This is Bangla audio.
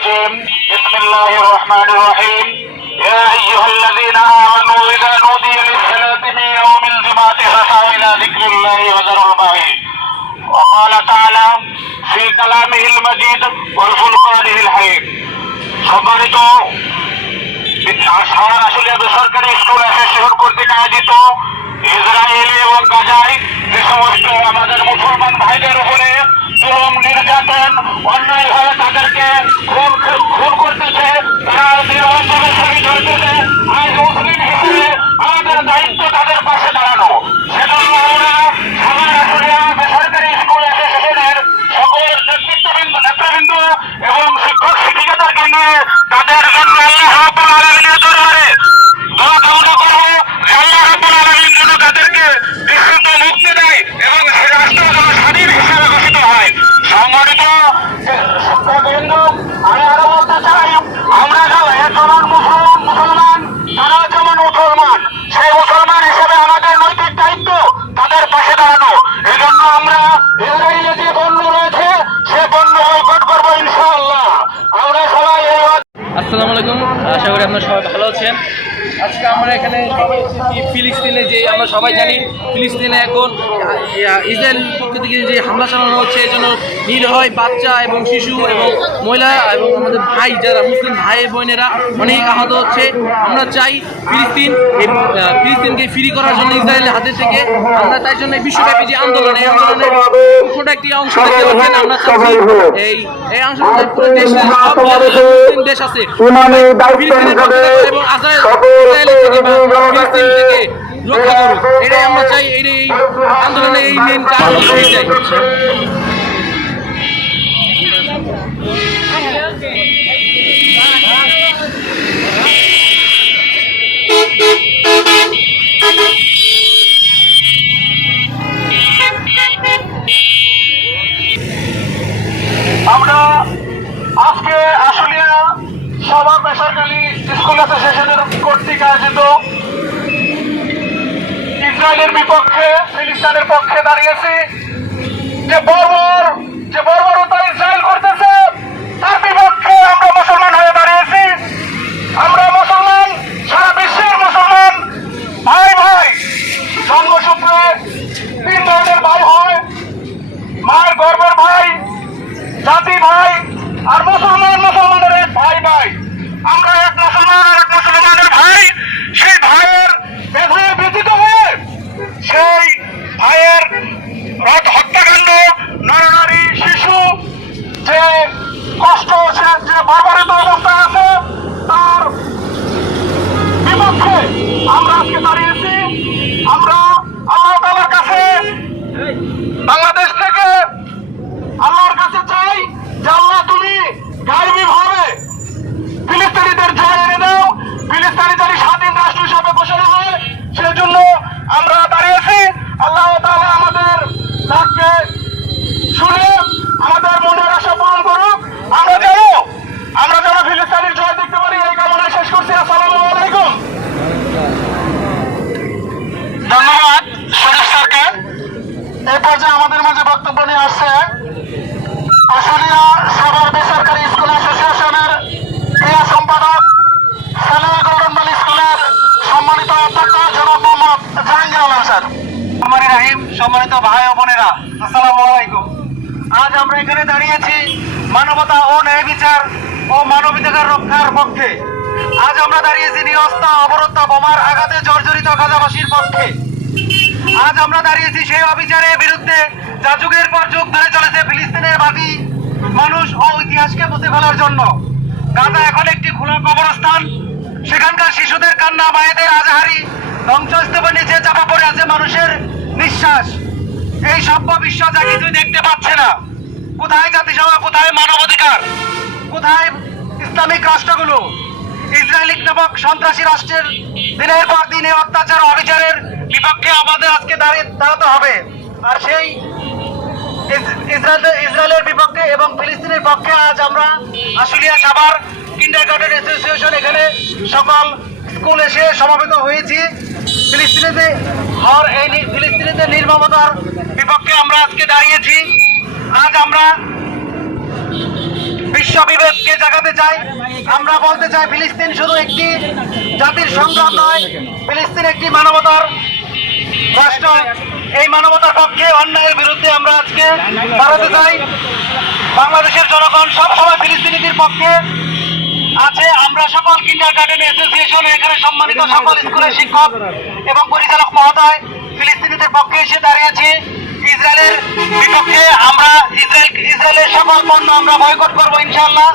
الرجيم بسم الله الرحمن الرحيم يا أيها الذين آمنوا إذا نودي للصلاة من يوم الجمعة فاسعوا إلى ذكر الله وذروا البيع وقال تعالى في كلامه المجيد والفرقانه الحميد সম্মানিত আসলে বেসরকারি স্কুল অ্যাসোসিয়েশন কর্তৃক আয়োজিত ইসরায়েল এবং গাজায় যে সমস্ত আমাদের মুসলমান ভাইদের উপরে জুলুম নির্যাতন অন্যায়ভাবে তাদেরকে খুন করতেছে, তারা নিরবভাবে শহীদ হইতেছে। আজ মুসলিম হিসেবে আমাদের দায়িত্ব তাদের পাশে দাঁড়ানো। সেজন্য আমরা সবার আসলে বেসরকারি স্কুল অ্যাসোসিয়েশনের সকল নেতৃবৃন্দ এবং শিক্ষক শিক্ষিকাদেরকে নিয়ে তাদের জন্য আল্লাহ রাব্বুল আলামিনের দরবারে দোয়া কামনা করব যে আল্লাহ রাব্বুল আলামিন যেন তাদেরকে নিশ্চিত মুক্তি দেয় এবং সে রাষ্ট্র যেন স্বাধীন হিসেবে ঘোষিত হয়। সম্মানিত শিক্ষকবৃন্দ, আমি আরো বলতে চাই, আমরা যেমন মুসলমান তারা যেমন মুসলমান, সেই মুসলমান হিসেবে আমাদের নৈতিক দায়িত্ব তাদের পাশে দাঁড়ানো। এই জন্য আমরা ইসরায়েলে যে পণ্য রয়েছে সে পণ্য বয়কট করবো ইনশাআল্লাহ। আমরা সবাই আসসালামু আলাইকুম, আশা করি আপনারা সবাই ভালো আছেন। আজকে আমরা এখানে সবাই এসেছি ফিলিস্তিনে, যে আমরা সবাই জানি ফিলিস্তিনে এখন ইসরায়েল পক্ষ থেকে যে হামলা চালানো হচ্ছে, এই জন্য নিরীহ বাচ্চা এবং শিশু এবং মহিলা এবং আমাদের ভাই যারা মুসলিম ভাই বোনেরা অনেক আহত হচ্ছে। আমরা চাই ফিলিস্তিনকে ফ্রি করার জন্য ইসরায়েলের হাতে থেকে। আমরা তাই জন্য বিশ্বব্যাপী যে আন্দোলন, এই আন্দোলনের ছোট একটি অংশ দেখতে পাচ্ছেন। আমরা চাচ্ছি এই অংশ সব মুসলিম দেশ আছে ফিলিস্তিনের পক্ষে এবং ইসরায়েলের থেকে বা ফিলিস্তিন থেকে রক্ষা করুক, এটাই আমরা চাই। এই আন্দোলনের এই মেন কারণ চাই। আমরা আজকে আশুলিয়া সভা বেসরকারি স্কুল অ্যাসোসিয়েশনের কর্তৃক আয়োজিত ইসরায়েলের বিপক্ষে ফিলিস্তিনের পক্ষে দাঁড়িয়েছি। যে বর্বরতা ইসরায়েল করতেছে তার বিপক্ষে আমরা মুসলমান হয়ে দাঁড়িয়েছি। আমরা মুসলমান, সারা বিশ্বের মুসলমান ভাই ভাই, জন্মসূত্রে 3 ধরনের ভাই হয়, মায়ের গর্ভের ভাই, জাতি ভাই, আর মুসলমানের এক ভাই ভাই। আমরা এক মুসলমান আর এক মুসলমানের ভাই। সেই ভাইয়ের বেঁধে ব্যতীত হয়ে সেই ভাইয়ের হত্যাকাণ্ড, নরনারী, শিশু যে কষ্ট, সে যে বর্বরিত অবস্থায় আছে, তার বিপক্ষে আমরা আজকে দাঁড়িয়েছি। আমরা আল্লাহ তাআলার কাছে, বাংলাদেশ থেকে আল্লাহর কাছে চাই যে আল্লাহ তুমি গায়বী ভাবে ফিলিস্তিনিদের জয় এনে দাও, ফিলিস্তিনি জাতি স্বাধীন রাষ্ট্র হিসাবে ঘোষণা হয়। সেজন্য আমরা দাঁড়িয়েছি। আল্লাহ তাআলা আমাদের ডাককে শুনে আমাদের মনের আশা পূরণ করুক। আমরা যেন ফিলিস্তিনির জয় দেখতে পারি, এই কামনায় শেষ করছি। আসসালামু আলাইকুম। ধন্যবাদ শরীফ স্যারকে। এই পর্যায়ে আমাদের মাঝে বক্তব্য নিয়ে আসছে আশুলিয়া সদর বেসরকারি স্কুল অ্যাসোসিয়েশনের ক্রিয়া সম্পাদক, সালেমা গোল্ডেন ভ্যালি স্কুলের সম্মানিত অধ্যক্ষ জনাব মোহাম্মদ জাহাঙ্গীর আলম স্যার। রাহিম, সম্মানিত ভাই ও বোনেরা, আসসালামু আলাইকুম। আজ আমরা এখানে দাঁড়িয়েছি মানবতা ও ন্যায় বিচার ও মানবাধিকার রক্ষার পক্ষে। আজ আমরা দাঁড়িয়েছি নিরস্ত্র অবরুদ্ধ বোমার আঘাতে জর্জরিত গাজাবাসীর পক্ষে। আজ আমরা দাঁড়িয়েছি সেই অবিচারের বিরুদ্ধে যা যুগের পর যুগ ধরে চলেছে ফিলিস্তিনের মাটি, মানুষ ও ইতিহাসকে মুছে ফেলার জন্য। গাজা এখন একটি খোলা কবরস্থান। সেখানকার শিশুদের কান্না, মায়েদের আজাহারি, ধ্বংসস্তূপের নিচে চাপা পড়ে আছে মানুষের নিঃশ্বাস। এই সভ্য বিশ্ব যা কিছুই দেখতে পাচ্ছে না। কোথায় জাতিসংঘ, কোথায় মানবাধিকার, কোথায় ইসলামিক রাষ্ট্রগুলো? ইসরায়েল নামক সন্ত্রাসী রাষ্ট্রের দিনের পর দিন এই অত্যাচার অবিচারের বিপক্ষে আমাদের আজকে দাঁড়াতে হবে। আর সেই ইসরায়েলের বিপক্ষে এবং ফিলিস্তিনের পক্ষে আজ আমরা আশুলিয়া সাভার কিন্ডারগার্টেন অ্যাসোসিয়েশন এখানে সকল স্কুল এসে সমবেত হয়েছি। ফিলিস্তিনিদের নির্মমতার বিপক্ষে আমরা আজকে দাঁড়িয়েছি। আজ আমরা বিশ্ব বিবেককে জাগাতে চাই। আমরা বলতে চাই ফিলিস্তিন শুধু একটি জাতির সংগ্রাম নয়, ফিলিস্তিন একটি মানবতার রাষ্ট্র। এই মানবতার পক্ষে, অন্যায়ের বিরুদ্ধে আমরা আজকে দাঁড়াতে চাই। বাংলাদেশের জনগণ সবসময় ফিলিস্তিনিদের পক্ষে আছে। আমরা সকল কিন্ডারগার্টেন অ্যাসোসিয়েশন, এখানে সম্মানিত সকল স্কুলের শিক্ষক এবং পরিচালক মহোদয় ফিলিস্তিনিদের পক্ষে এসে দাঁড়িয়েছি। ইসরায়েলের বিপক্ষে আমরা ইসরায়েলের সকল পণ্য আমরা বয়কট করবো ইনশাআল্লাহ।